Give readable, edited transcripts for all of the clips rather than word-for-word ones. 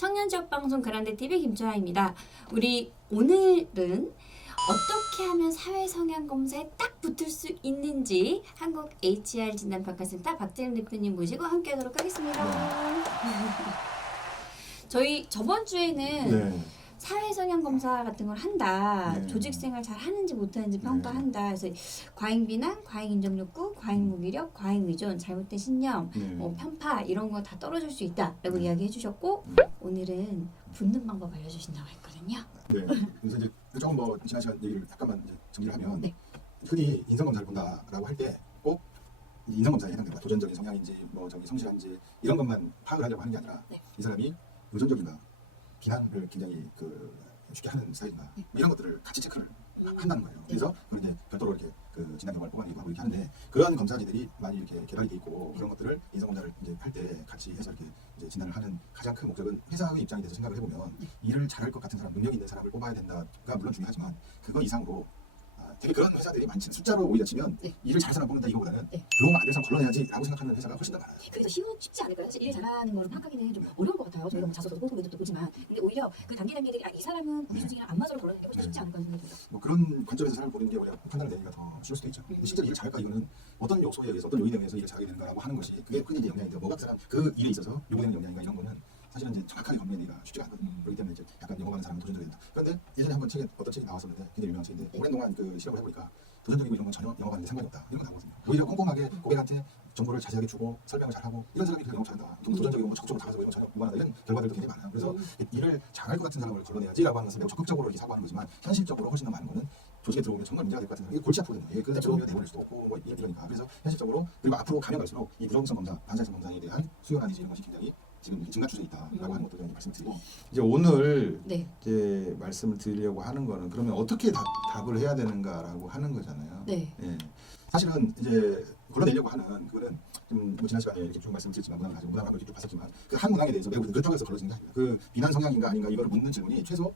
청년지역방송 그란데TV 김초아입니다. 우리 오늘은 어떻게 하면 사회성향검사에 딱 붙을 수 있는지 한국 HR 진단평가센터 박재림 대표님 모시고 함께하도록 하겠습니다. 저희 저번 주에는 사회성향검사 같은 걸 한다. 조직생활 잘 하는지 못하는지 평가한다. 그래서 과잉비난, 과잉인정욕구, 과잉무기력, 과잉의존, 잘못된 신념, 편파 이런 거 다 떨어질 수 있다라고 이야기해 주셨고 오늘은 붙는 방법 알려주신다고 했거든요. 네. 그래서 이제 조금 뭐 지난 시간 얘기를 약간만 이제 정리를 하면 흔히 인성검사를 본다라고 할 때 꼭 인성검사에 해당된다. 도전적인 성향인지 뭐 저기 성실한지 이런 것만 파악을 하려고 하는 게 아니라 이 사람이 의존적인가 비난을 굉장히 쉽게 하는 스타일인가 이런 것들을 같이 체크를 한다는 거예요. 그래서 그걸 이제 별도로 이렇게 진단 결과를 뽑아내고 하고 이렇게 하는데 그런 검사지들이 많이 이렇게 개발이 돼 있고 그런 것들을 인성검사를 이제 할 때 같이 해서 이렇게 이제 진단을 하는 가장 큰 목적은 회사의 입장이 돼서 생각을 해보면 일을 잘할 것 같은 사람, 능력 있는 사람을 뽑아야 된다가 물론 중요하지만 그거 이상으로 되게 그런 회사들이 많지는 숫자로 오히려 치면 일을 잘하는 사람 뽑는다 이거보다는 들어오면 안 될 사람 걸러내야지라고 생각하는 회사가 훨씬 더 많아요. 그게 더 쉽지 않을까요? 사실 일 잘하는 거를 파악하기는 좀 어려운 것 같아요. 저희가 뭐 자소서도 보고 외도도 보지만 근데 오히려 그 단계들이 이 사람은 우리 수준이랑 안 맞아서 걸러내는 게 쉽지 않을까 생각이 들어요. 뭐 그런 관점에서 사람을 보는 게 오히려 판단을 내기가 더 쉬울 수도 있죠. 근데 실제로 일을 잘할까 이거는 어떤 요소에 의해서 어떤 요인에 의해서 일을 잘하게 되는가라고 하는 것이 그게 흔히 이제 영향인데 뭐가 그 사람 그 일에 있어서 요구되는 영향인가 이런 거는 사실은 이제 정확하게 검증하기가 쉽지가 않거든요. 그렇기 때문에 이제 약간 영어하는 사람은 도전적이다. 그런데 예전에 한번 어떤 책이 나왔었는데 굉장히 유명한 책인데 오랜 동안 그 실험을 해보니까 도전적이고 이런 건 전혀 영어하는데 상관이 없다. 이런 건 나오거든요. 오히려 꼼꼼하게 고객한테 정보를 자세하게 주고 설명을 잘하고 이런 사람이 그냥 영어 잘한다. 도전적이고 뭐 적극적으로 다가서고 이런 거 전혀 무관하다. 이런 결과들도 굉장히 많아요. 그래서 일을 잘할 것 같은 사람을 걸러내야지라고 하는 것은 매우 적극적으로 이렇게 사고하는 거지만 현실적으로 훨씬 더 많은 거는 조직에 들어오면 정말 문제가 될 것 같은 사람. 이게 골치 아프거든요. 이게 그런데 들어오면 내버릴 수도 없고 뭐 이러니까. 그래서 현실적으로 그리고 앞으로 가면 갈수록 이 능동성 검사, 반사성 검사에 대한 수요라든지 이런 것이 굉장히 지금 증가 추세에 있다라고 하는 것도 말씀드리고 이제 오늘 이제 말씀을 드리려고 하는 거는 그러면 어떻게 답을 해야 되는가라고 하는 거잖아요. 사실은 이제 걸러내려고 하는 그거는 뭐 지난 시간에 이렇게 쭉 말씀드렸지만 문항을 가지고 문항을 쭉 봤었지만 그 한 문항에 대해서 매우 그렇다고 해서 걸러지는 게 아닙니다. 그 비난 성향인가 아닌가 이거를 묻는 질문이 최소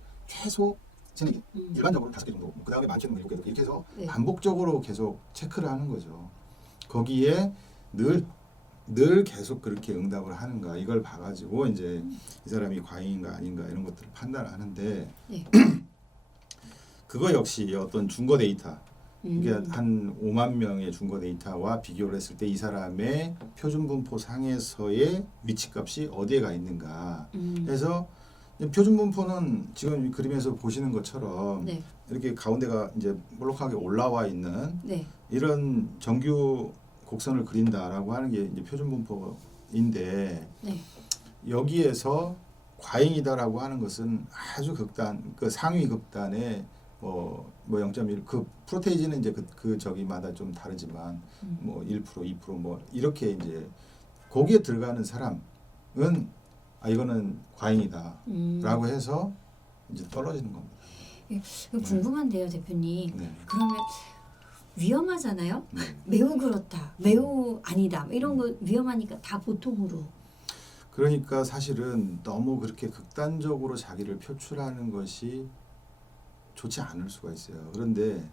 세네 개, 일반적으로 5개 정도, 그 다음에 많게는 7개 이렇게 해서 반복적으로 계속 체크를 하는 거죠. 거기에 늘 계속 그렇게 응답을 하는가 이걸 봐가지고 이제 이 사람이 과잉인가 아닌가 이런 것들을 판단하는데 그거 역시 어떤 준거 데이터 이게 한 5만 명의 준거 데이터와 비교를 했을 때 이 사람의 표준 분포 상에서의 위치값이 어디에 가 있는가 해서 표준 분포는 지금 이 그림에서 보시는 것처럼 이렇게 가운데가 이제 볼록하게 올라와 있는 이런 정규 곡선을 그린다라고 하는 게 이제 표준 분포인데 여기에서 과잉이다라고 하는 것은 아주 극단 그 상위 극단의 뭐 0.1 그 프로테이지는 이제 그 저기마다 좀 다르지만 뭐 1% 2% 이렇게 이제 거기에 들어가는 사람은 이거는 과잉이다라고 해서 이제 떨어지는 겁니다. 궁금한데요, 대표님. 그러면 위험하잖아요. 매우 그렇다, 매우 아니다 이런 거 위험하니까 다 보통으로. 그러니까 사실은 너무 그렇게 극단적으로 자기를 표출하는 것이 좋지 않을 수가 있어요. 그런데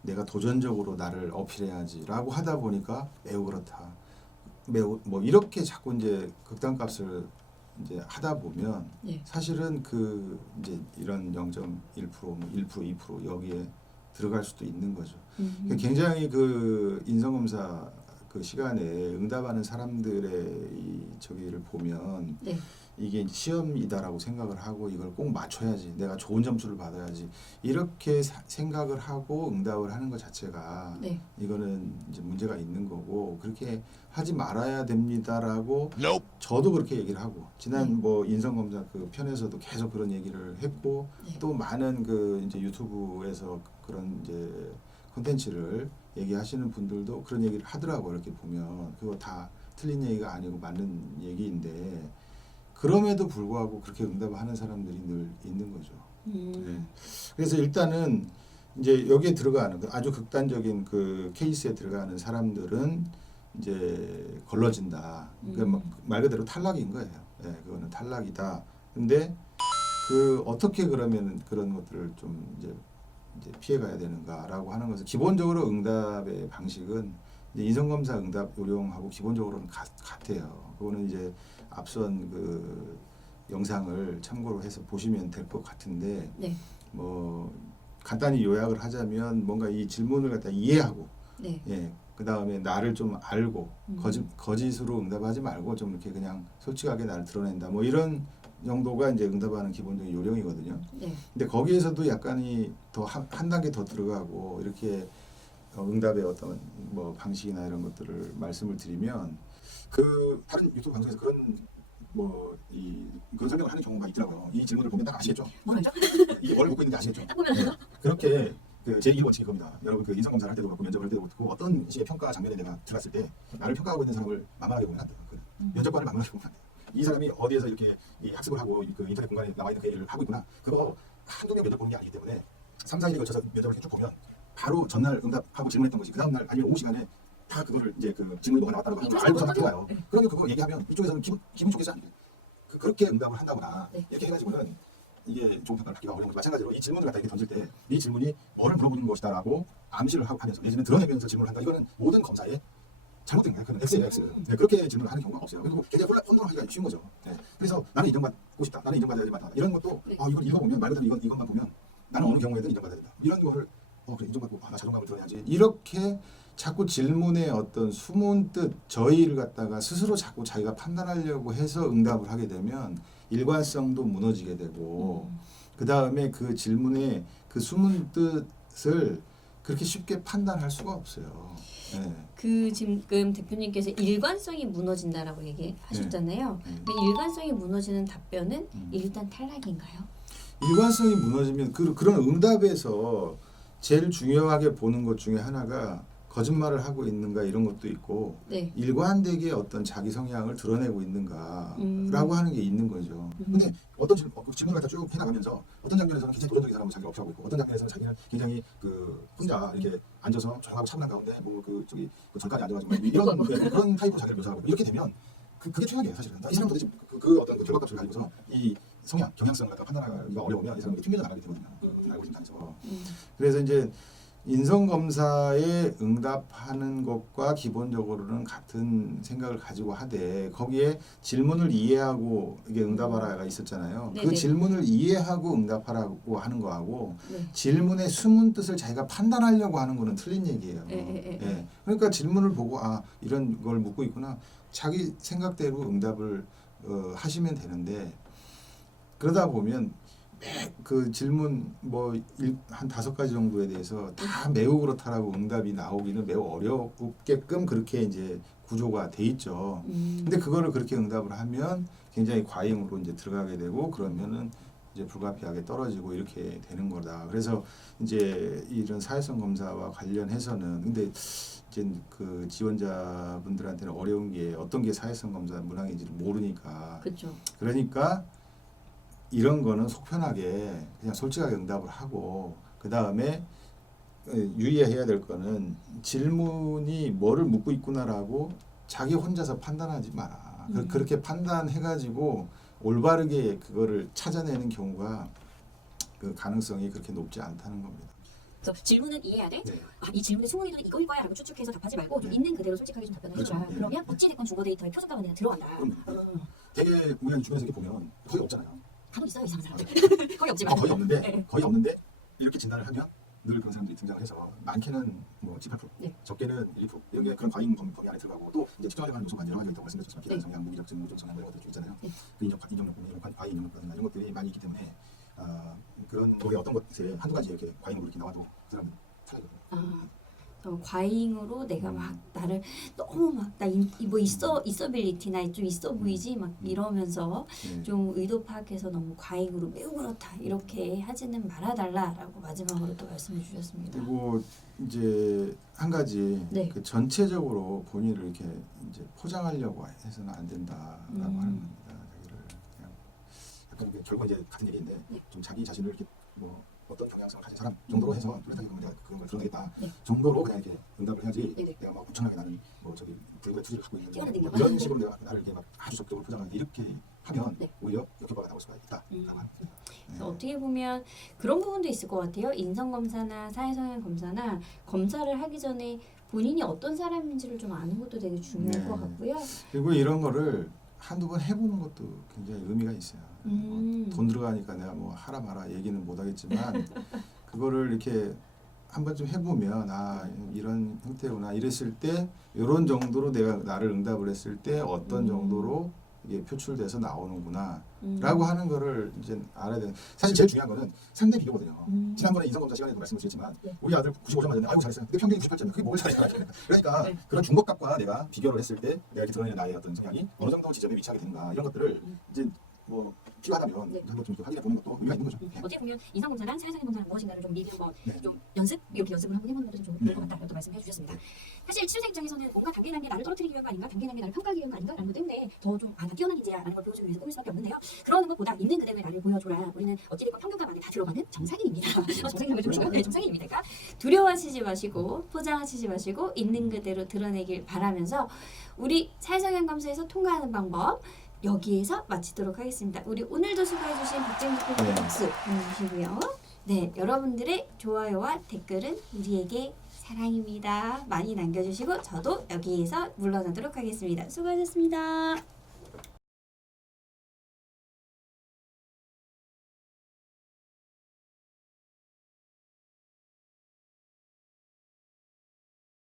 내가 도전적으로 나를 어필해야지라고 하다 보니까 매우 그렇다, 매우 뭐 이렇게 자꾸 이제 극단값을 이제 하다 보면 사실은 그 이제 이런 0.1% 1% 2% 여기에 들어갈 수도 있는 거죠. 굉장히 그 인성검사 그 시간에 응답하는 사람들의 이 저기를 보면 이게 이제 시험이다라고 생각을 하고 이걸 꼭 맞춰야지 내가 좋은 점수를 받아야지 이렇게 생각을 하고 응답을 하는 것 자체가 이거는 이제 문제가 있는 거고 그렇게 하지 말아야 됩니다라고 저도 그렇게 얘기를 하고 지난 뭐 인성검사 그 편에서도 계속 그런 얘기를 했고 또 많은 그 이제 유튜브에서 그런 이제 콘텐츠를 얘기하시는 분들도 그런 얘기를 하더라고요. 이렇게 보면 그거 다 틀린 얘기가 아니고 맞는 얘기인데 그럼에도 불구하고 그렇게 응답을 하는 사람들이 늘 있는 거죠. 그래서 일단은 이제 여기에 들어가는 아주 극단적인 그 케이스에 들어가는 사람들은 이제 걸러진다. 그러니까 말 그대로 탈락인 거예요. 그거는 탈락이다. 근데 그 어떻게 그러면 그런 것들을 좀 이제 피해가야 되는가라고 하는 것은 기본적으로 응답의 방식은 이제 인성검사 응답 요령하고 기본적으로는 같아요. 그거는 이제 앞선 그 영상을 참고로 해서 보시면 될 것 같은데 네. 뭐 간단히 요약을 하자면 뭔가 이 질문을 갖다 이해하고 네. 예, 그 다음에 나를 좀 알고 거짓으로 응답하지 말고 좀 이렇게 그냥 솔직하게 나를 드러낸다 뭐 이런 정도가 이제 응답하는 기본적인 요령이거든요. 네. 근데 거기에서도 약간이 더 한 단계 더 들어가고 이렇게 응답의 어떤 뭐 방식이나 이런 것들을 말씀을 드리면 그 다른 유튜브 방송에서 그런 그런 설명을 하는 경우가 있더라고요. 이 질문을 보면 딱 아시겠죠? 뭐죠? 이게 뭘 묻고 있는지 아시겠죠? 딱 보면 네. 그렇게 그 제2 원칙이 겁니다. 여러분 그 인성 검사를 할 때도 그렇고 면접을 할 때도 그렇고 어떤 식의 평가 장면에 내가 들어갔을 때 나를 평가하고 있는 사람을 만만하게 보면 안 돼요. 그 면접관을 만만하게 보면 안 돼요. 이 사람이 어디에서 이렇게 이 학습을 하고 그 인터넷 공간에 나와 있는 그 일을 하고 있구나. 그거 한두 명 면접 보는 게 아니기 때문에 3, 4일에 걸쳐서 면접을 쭉 보면 바로 전날 응답하고 질문했던 것이 그 다음날 아니면 오후 시간에 다 그거를 이제 그 질문이 뭐가 나왔다는 걸 알고서 막 들어가요. 그러면 그거 얘기하면 이쪽에서는 기분 좋겠지 않나요? 그렇게 응답을 한다거나 이렇게 해가지고는 이게 좋은 평가를 받기가 어려운 거죠. 마찬가지로 이 질문을 갖다 이렇게 던질 때 이 질문이 뭐를 물어보는 것이다라고 암시를 하면서 내지는 드러내면서 질문을 한다. 이거는 모든 검사에 잘못된 거예요. 그건 X예요, X. 네, 그렇게 질문을 하는 경우가 없어요. 그리고 굉장히 혼동하기가 쉬운 거죠. 네. 그래서 나는 인정받고 싶다. 나는 인정받아야지 맞다. 이런 것도 이걸 읽어보면 말 그대로 이것만 보면 나는 어느 경우에든 인정받아야 된다. 이런 거를 그래 인정받고 나 자존감을 드러내야지. 이렇게 자꾸 질문의 어떤 숨은 뜻 저희를 갖다가 스스로 자꾸 자기가 판단하려고 해서 응답을 하게 되면 일관성도 무너지게 되고 그 다음에 그 질문의 그 숨은 뜻을 그렇게 쉽게 판단할 수가 없어요. 네. 그 지금 대표님께서 일관성이 무너진다라고 얘기하셨잖아요. 그 일관성이 무너지는 답변은 일단 탈락인가요? 일관성이 무너지면 그런 응답에서 제일 중요하게 보는 것 중에 하나가 거짓말을 하고 있는가 이런 것도 있고 네. 일관되게 어떤 자기 성향을 드러내고 있는가라고 하는 게 있는 거죠. 근데 어떤 질문을 갖다 쭉 해나가면서 어떤 장면에서는 굉장히 도전적인 사람을 자기가 어필하고 있고 어떤 장면에서는 자기는 굉장히 그 혼자 이렇게 앉아서 조용하고 차분한 가운데 그 전까지 앉아가지고 이런 그런 타입으로 자기를 묘사하고 있고 이렇게 되면 그게 최악이에요 사실은. 이 사람 도대체 그 어떤 그 결과값을 가지고서 이 성향, 경향성을 갖다 판단하기가 어려우면 이 사람이 튕겨져 나가게 되거든요. 알고리즘상에서. 그래서 이제 인성검사에 응답하는 것과 기본적으로는 같은 생각을 가지고 하되 거기에 질문을 이해하고 이게 응답하라가 있었잖아요. 네네. 그 질문을 이해하고 응답하라고 하는 거하고 네. 질문의 숨은 뜻을 자기가 판단하려고 하는 거는 틀린 얘기예요. 예. 그러니까 질문을 보고 이런 걸 묻고 있구나. 자기 생각대로 응답을 하시면 되는데 그러다 보면 그 질문 한 5가지 정도에 대해서 다 매우 그렇다라고 응답이 나오기는 매우 어렵게끔 그렇게 이제 구조가 돼 있죠. 근데 그거를 그렇게 응답을 하면 굉장히 과잉으로 이제 들어가게 되고 그러면은 이제 불가피하게 떨어지고 이렇게 되는 거다. 그래서 이제 이런 사회성 검사와 관련해서는 근데 이제 그 지원자분들한테는 어려운 게 어떤 게 사회성 검사 문항인지를 모르니까. 그렇죠. 그러니까 이런 거는 속편하게 그냥 솔직하게 응답을 하고 그 다음에 유의해야 될 거는 질문이 뭐를 묻고 있구나라고 자기 혼자서 판단하지 마라. 그렇게 판단해가지고 올바르게 그거를 찾아내는 경우가 그 가능성이 그렇게 높지 않다는 겁니다. 그래서 질문은 이해해야 돼. 네. 이 질문의 숨은 의도는 이거일 거야 라고 추측해서 답하지 말고 좀 있는 그대로 솔직하게 좀 답변을 해줘라. 그렇죠. 그러면 어찌됐건 주거 데이터에 표준값은 내가 들어간다. 되게 우리가 주변에서 이렇게 보면 거의 없잖아요. 간혹 있어요 이상한 사람들. 거의 없지만. 거의 없는데 이렇게 진단을 하면 늘 그런 사람들이 등장을 해서 많게는 18%, 적게는 1%, 이런 게 그런 과잉 범위 안에 들어가고 또 이제 측정하려는 요소가 여러 가지 있다고 말씀드렸지만 기타 성향, 무기력증, 우울증 성향 이런 것들 좀 있잖아요. 그 인정력, 과잉 인정력 이런 것들이 많이 있기 때문에 그런 거에 어떤 것에 한두 가지 이렇게 과잉으로 이렇게 나와도 그 사람들 탈락이거든요. 과잉으로 내가 막 나를 너무 막 나 뭐 있어빌리티나 좀 있어 보이지 막 이러면서 좀 의도 파악해서 너무 과잉으로 매우 그렇다 이렇게 하지는 말아달라라고 마지막으로 또 말씀해 주셨습니다. 그리고 이제 한 가지 그 전체적으로 본인을 이렇게 이제 포장하려고 해서는 안 된다라고 하는 겁니다. 자기를 그냥 약간 이게 결국 이제 같은 얘기인데 좀 자기 자신을 이렇게 어떤 경향성을 가진 사람 정도로 해서 뚜렷하게 내가 그런 걸 드러내겠다 정도로 그냥 이렇게 응답을 해야지 내가 막 엄청나게 나는 불굴의 투지를 갖고 있는데 이런 식으로 내가 나를 이렇게 막 아주 적극적으로 포장하게 이렇게 하면 오히려 역효과가 나올 수가 있다라고 합니다. 그래서 어떻게 보면 그런 부분도 있을 것 같아요. 인성검사나 사회성향검사나 검사를 하기 전에 본인이 어떤 사람인지를 좀 아는 것도 되게 중요할 것 같고요. 그리고 이런 거를 한두 번 해보는 것도 굉장히 의미가 있어요. 돈 들어가니까 내가 뭐 하라 마라 얘기는 못하겠지만 그거를 이렇게 한 번쯤 해보면 아 이런 형태구나 이랬을 때 이런 정도로 내가 나를 응답을 했을 때 어떤 정도로 이게 표출돼서 나오는구나 라고 하는 거를 이제 알아야 되는. 사실 제일 중요한 거는 상대 비교거든요. 지난번에 이성검사 시간에도 말씀을 드렸지만 우리 아들 95점 맞았는데 아이고 잘했어요. 근데 평균이 98점이야. 그게 뭘 잘해? 그러니까 그런 중복값과 내가 비교를 했을 때 내가 이렇게 드러내는 나의 어떤 성향이 어느 정도 지점에 위치하게 되는가 이런 것들을 이제 뭐 필요하다면 한번 좀 확인해 보는 것도 의미가 있는 거죠. 어떻게 보면 이성검사랑 사회성향검사는 무엇인가를 좀 미리 한번 네. 좀 이렇게 연습을 한번 해보는 것도 좀 좋을 것 같다라고 또 말씀해 주셨습니다. 사실 치료자 입장에서는 뭔가 단계 나를 떨어뜨리기 위한 거 아닌가, 단계 나를 평가하기 위한 거 아닌가 라는 것 때문에 더 좀 나 뛰어난 인재야라는 걸 보여주기 위해서 꾸밀 수밖에 없는데요. 그러는 것보다 있는 그대로의 나를 보여줘라. 우리는 어찌됐건 평균값 안에 다 들어가는 정상인입니다. 정상이라고 해주시고 네, 정상인입니다. 그러니까 두려워하시지 마시고 포장하시지 마시고 있는 그대로 드러내길 바라면서 우리 사회성향검사에서 통과하는 방법 여기에서 마치도록 하겠습니다. 우리 오늘도 수고해주신 박재민 대표님 박수 보내주시고요. 네, 여러분들의 좋아요와 댓글은 우리에게 사랑입니다. 많이 남겨주시고 저도 여기에서 물러나도록 하겠습니다. 수고하셨습니다.